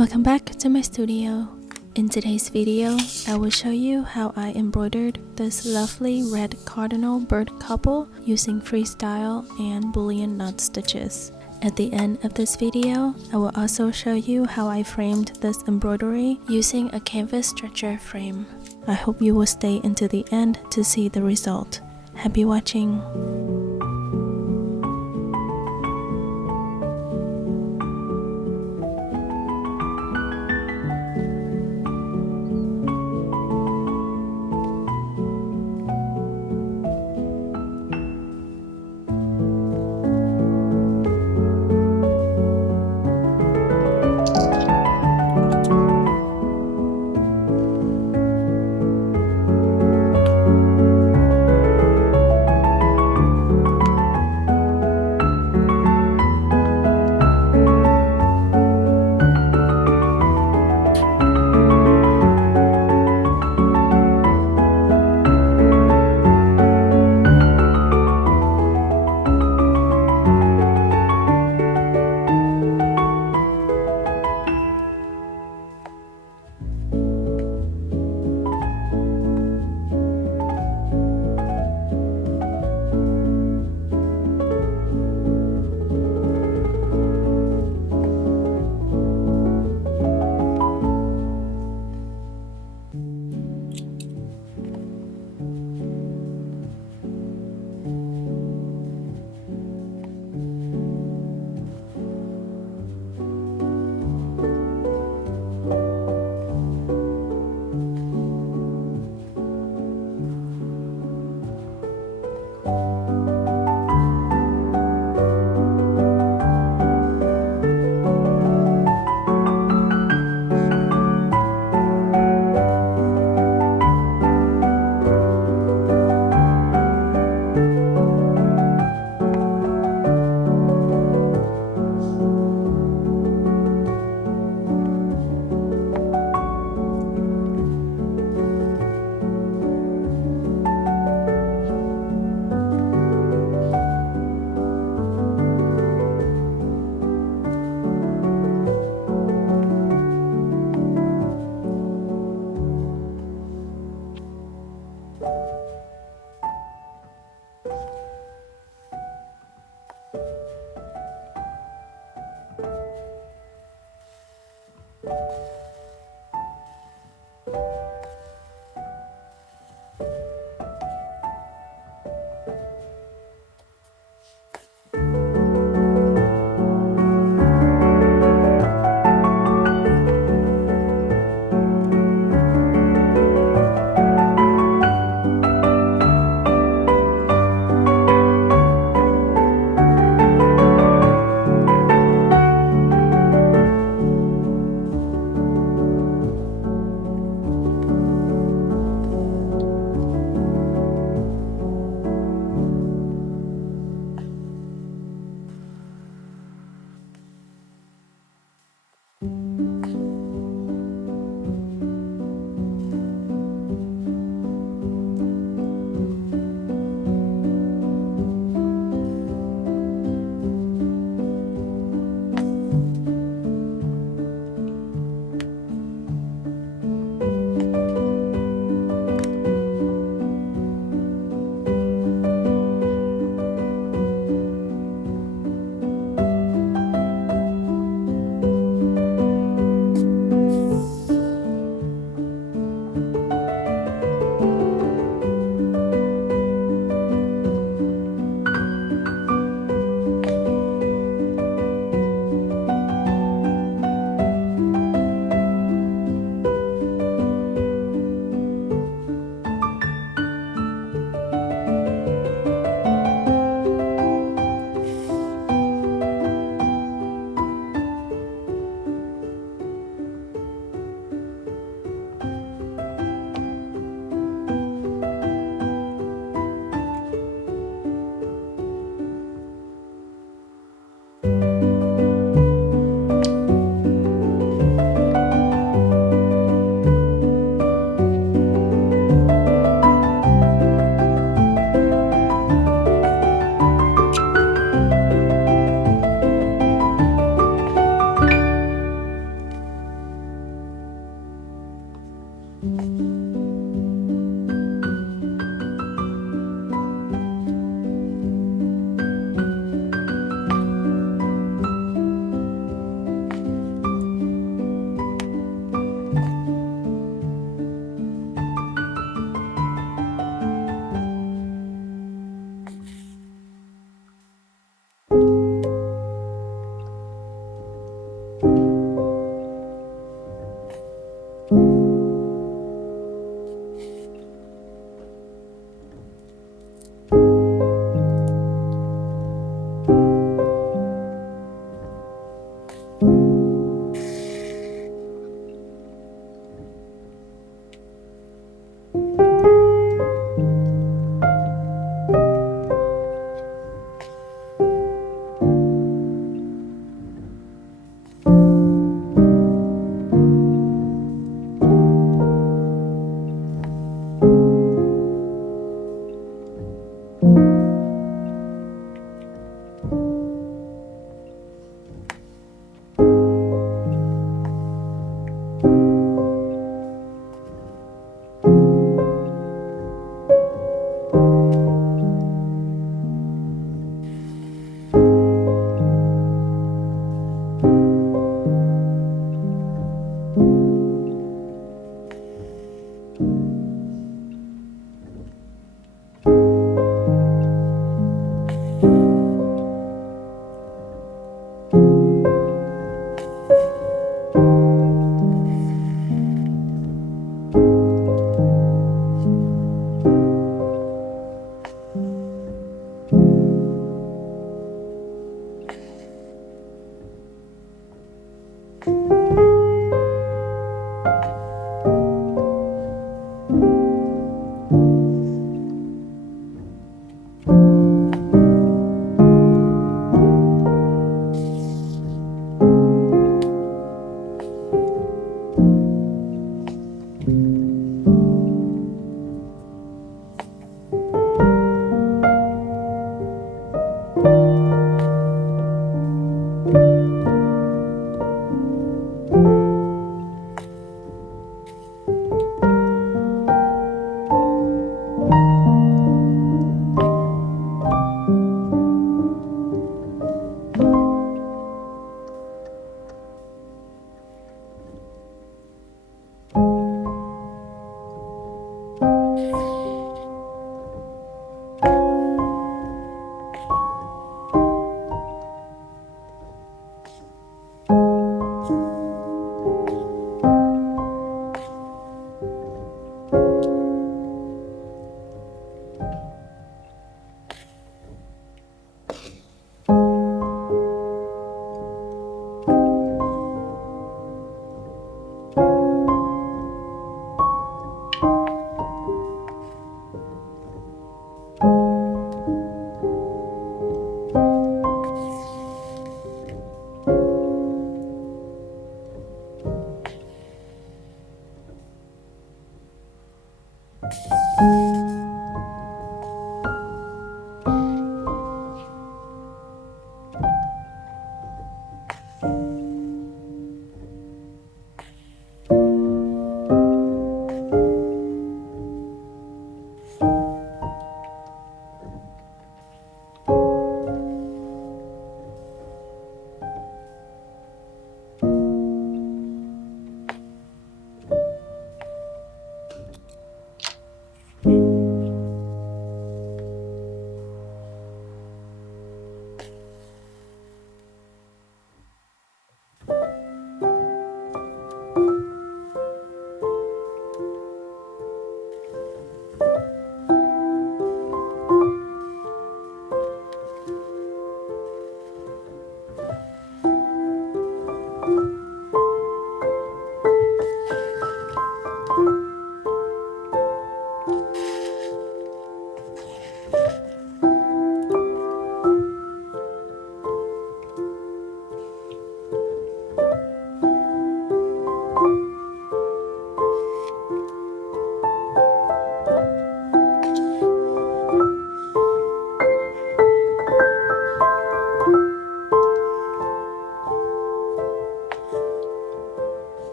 Welcome back to my studio. In today's video, I will show you how I embroidered this lovely red cardinal bird couple using freestyle and bullion knot stitches. At the end of this video, I will also show you how I framed this embroidery using a canvas stretcher frame. I hope you will stay until the end to see the result. Happy watching!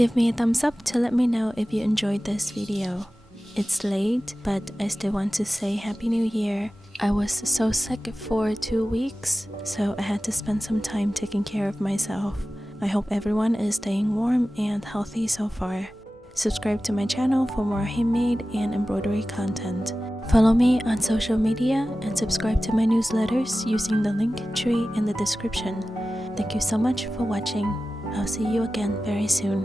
Give me a thumbs up to let me know if you enjoyed this video. It's late, but I still want to say Happy New Year. I was so sick for 2 weeks, so I had to spend some time taking care of myself. I hope everyone is staying warm and healthy so far. Subscribe to my channel for more handmade and embroidery content. Follow me on social media and subscribe to my newsletters using the link tree in the description. Thank you so much for watching. I'll see you again very soon.